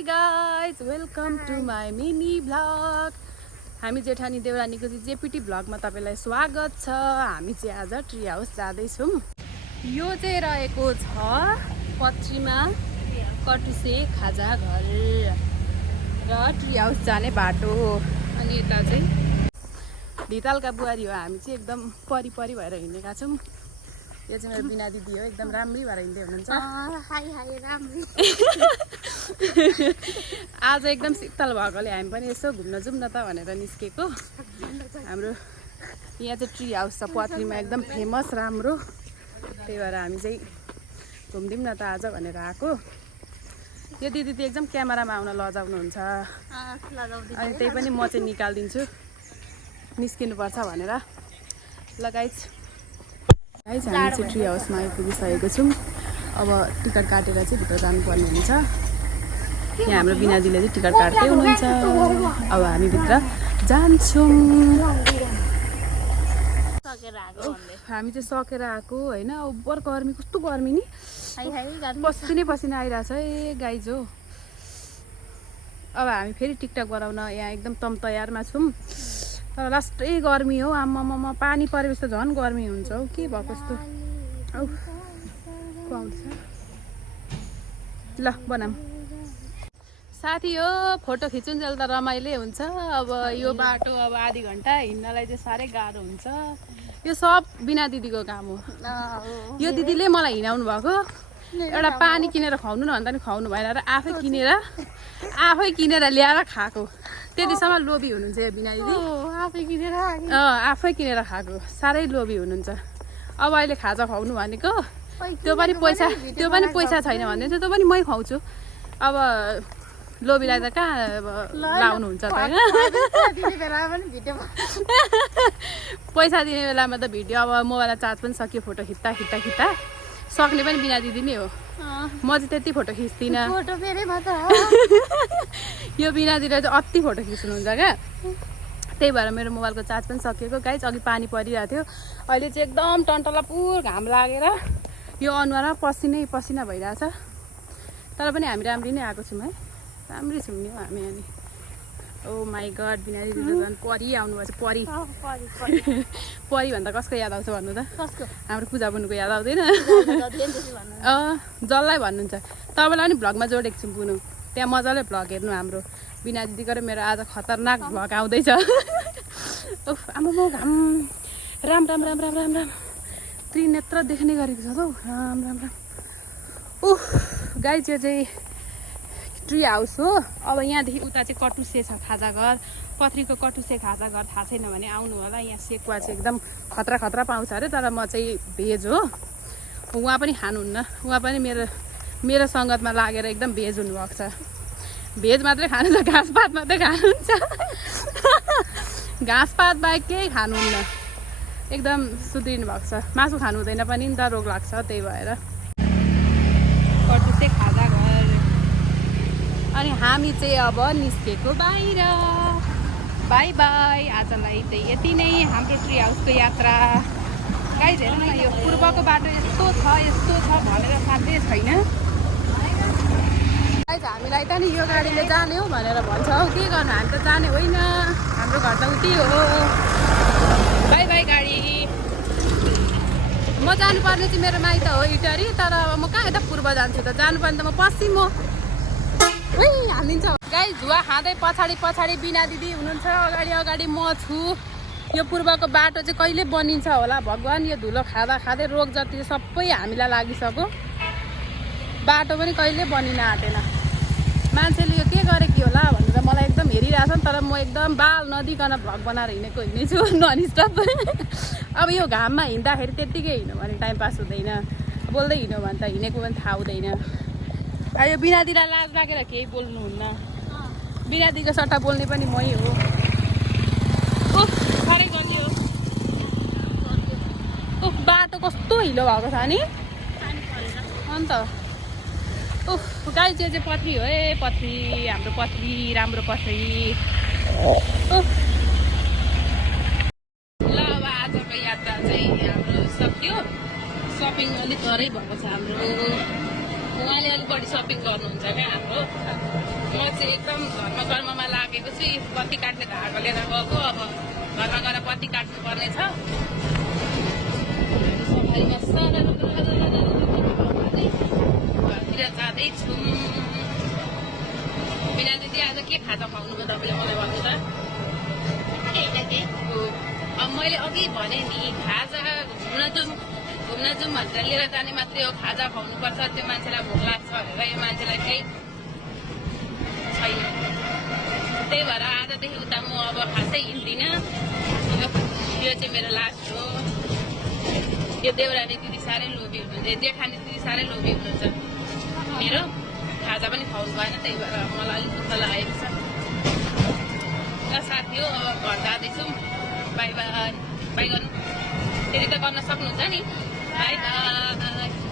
High guys welcome to my mini vlog. हामी जेठानी देवरानीको चाहिँ जेपिटी भ्लगमा तपाईँलाई स्वागत छ। हामी चाहिँ आज ट्री हाउस जाँदैछौँ। यो चाहिँ रहेको छ पत्रीमा कटुसे खाजा घर र ट्री हाउस जाने बाटो। अनि यता चाहिँ भितालका बुहारी हो। हामी चाहिँ एकदम परी भएर हिँडेका छौँ। यो चाहिँ मेरो बिना दिदी हो, एकदम राम्री भएर हिँड्दै हुनुहुन्छ। आज एकदम शीतल भएकोले हामी पनि यसो घुम्न जाउँ न त भनेर निस्केको। हाम्रो यहाँ चाहिँ ट्री हाउस छ पत्रीमा, एकदम फेमस राम्रो। त्यही भएर हामी चाहिँ घुम्दिउँ न त आज भनेर आएको। यो दिदी चाहिँ एकदम क्यामेरामा आउन लजाउनुहुन्छ। अनि त्यही पनि म चाहिँ निकालिदिन्छु, निस्किनुपर्छ भनेर। ल गाइज हामी चाहिँ ट्री हाउसमा आइपुगिसकेको छौँ। अब टिकट काटेर चाहिँ भित्र जानुपर्ने हुन्छ। यहाँ हाम्रो बिनाजीले चाहिँ टिकट काट्दै हुनुहुन्छ। अब हामी भित्र जान्छौँ। हामी चाहिँ सकेर आएको होइन। ओभर गर्मी, कस्तो गर्मी नि, पसिनै आइरहेछ है गाइज हो। अब हामी फेरि टिकटक बनाउन यहाँ एकदम तम तयारमा छौँ। तर लास्टै गर्मी हो। आम्मामा पानी परेपछि त झन् गर्मी हुन्छ हौ। के भएको यस्तो औ को आउँदैछ। ल बनाऊँ साथी हो। फोटो खिचुन्जेल त रमाइलै हुन्छ। अब यो बाटो अब आधी घन्टा हिँड्नलाई चाहिँ साह्रै गाह्रो हुन्छ। यो सब बिना दिदीको काम हो। यो दिदीले मलाई हिँडाउनु भएको। एउटा पानी किनेर खुवाउनु न भन्दा नि खुवाउनु भएन र आफै किनेर ल्याएर खाएको। त्यतिसम्म लोभी हुनुहुन्छ यो बिना दिदी। आफै किनेर खाएको, साह्रै लोभी हुनुहुन्छ। अब अहिले खाजा खुवाउनु भनेको त्यो पनि पैसा छैन भन्दै थियो। त्यो पनि मै खुवाउँछु। अब लोभीलाई त कहाँ लाउनुहुन्छ त होइन। पैसा दिने बेलामा त भिडियो अब मोबाइल चार्ज पनि सक्यो। फोटो खिच्दा सक्ने पनि बिना दिदी नै हो। म चाहिँ त्यति फोटो खिच्दिनँ। यो बिना दिदीले चाहिँ अति फोटो खिच्नुहुन्छ क्या। त्यही भएर मेरो मोबाइलको चार्ज पनि सकिएको। गाइज अघि पानी परिरहेको थियो, अहिले चाहिँ एकदम टन्टलापुर घाम लागेर यो अनुहारमा पसिना भइरहेछ। तर पनि हामी राम्री नै आएको छौँ है। राम्री छौँ नि हामी। अनि ओ माई गड बिना दिदी त झन् परी आउनुभएछ। परी भन्दा कसको याद आउँछ भन्नु त। हाम्रो पूजा बुनुको याद आउँदैन। जसलाई भन्नुहुन्छ। तपाईँलाई पनि भ्लगमा जोडेको छौँ बुनु। त्यहाँ मजाले भ्लग हेर्नु हाम्रो। बिना दिदीको र मेरो आज खतरनाक भ्लग आउँदैछ। आमामा घाम राम त्रिनेत्र देख्ने गरेको छ त हौ। राम गाई यो चाहिँ ट्री हाउस हो। अब यहाँदेखि उता चाहिँ कटुसे छ खाजा घर। पत्रीको कटुसे खाजा घर थाहा छैन भने आउनु होला। यहाँ सेकुवा चाहिँ एकदम खतरा पाउँछ अरे। तर म चाहिँ भेज हो। उहाँ पनि खानुहुन्न। उहाँ पनि मेरो सङ्गतमा लागेर एकदम भेज हुनुभएको छ। भेज मात्रै खानुहुन्छ, घाँसपात मात्रै खानुहुन्छ। घाँसपात बाहेक केही खानुहुन्न। एकदम सुध्रिनु भएको छ। मासु खानु हुँदैन पनि नि त, रोग लाग्छ। त्यही भएर कटुसे खाजा घर। अनि हामी चाहिँ अब निस्केको बाहिर। By by. आजलाई चाहिँ यति नै हाम्रो ट्री हाउसको यात्रा। गाइज हेर्नु न, यो पूर्वको बाटो यस्तो छ भनेर साध्यै छैन। गाइज हामीलाई त नि यो गाडीले जाने हो भनेर भन्छ हौ। के गर्नु, हामी त जाने होइन। हाम्रो घर त उति हो। बाई बाई गाडी। म जानुपर्ने चाहिँ मेरो माइत हो इटरी। तर म कहाँ यता पूर्व जान्छु त। जानुपर्ने त म पश्चिम हो। हालिदिन्छ गाई। धुवा खाँदै पछाडि बिना दिदी हुनुहुन्छ। अगाडि म छु। यो पूर्वको बाटो चाहिँ कहिले बनिन्छ होला भगवान्। यो धुलो खाँदै रोग जति सबै हामीलाई लागिसक्यो। बाटो पनि कहिले बनिन आँटेन। मान्छेले यो के गरेको होला भनेर मलाई एकदम हेरिरहेछ नि। तर म एकदम बाल नदिकन भ्लग बनाएर हिँडेछु ननस्टप। अब यो घाममा हिँड्दाखेरि त्यत्तिकै हिँड्यो भने टाइम पास हुँदैन। बोल्दै हिँड्यो भने त हिँडेको पनि थाहा हुँदैन। यो बिना दिदीलाई लाज लागेर केही बोल्नुहुन्न। बिना दिदीको सट्टा बोल्ने पनि मै हो। साह्रै गल्यो। बाटो कस्तो हिलो भएको छ नि। अन्त गाई चाहिँ पत्री हो है। पत्री हाम्रो पत्री राम्रो पत्री। ल अब आजको यात्रा चाहिँ हाम्रो सक्यो। सपिङ अलिक गरै भएको छ हाम्रो। उहाँले अलिक बढी सपिङ गर्नुहुन्छ क्या हाम्रो। कर्ममा लागेको छु पत्ती काट्ने धागो लिएर गएको अब घरमा गएर पत्ती काट्नु पर्ने छ घरतिर जाँदैछु बिना दिदी आज के खाजा खुवाउनु भयो तपाईँले मलाई भन्नु त अब मैले अघि भने नि खाजा घुम्न जाउँ भनेर लिएर जाने मात्रै हो खाजा खुवाउनुपर्छ त्यो मान्छेलाई भोक लाग्छ भनेर यो मान्छेलाई केही छैन त्यही भएर आजदेखि उता म अब खासै हिँड्दिनँ यो चाहिँ मेरो लास्ट हो यो देउरानी दिदी साह्रै लोभी हुनुहुन्छ जेठानी दिदी साह्रै लोभी हुनुहुन्छ मेरो खाजा पनि खुवाउनु भएन त्यही भएर मलाई अलिक दुःख लागेको छ ल साथी हो अब घर जाँदैछौँ बाई बाई बाई गर्नु फेरि त गर्न सक्नुहुन्छ नि बाई बाई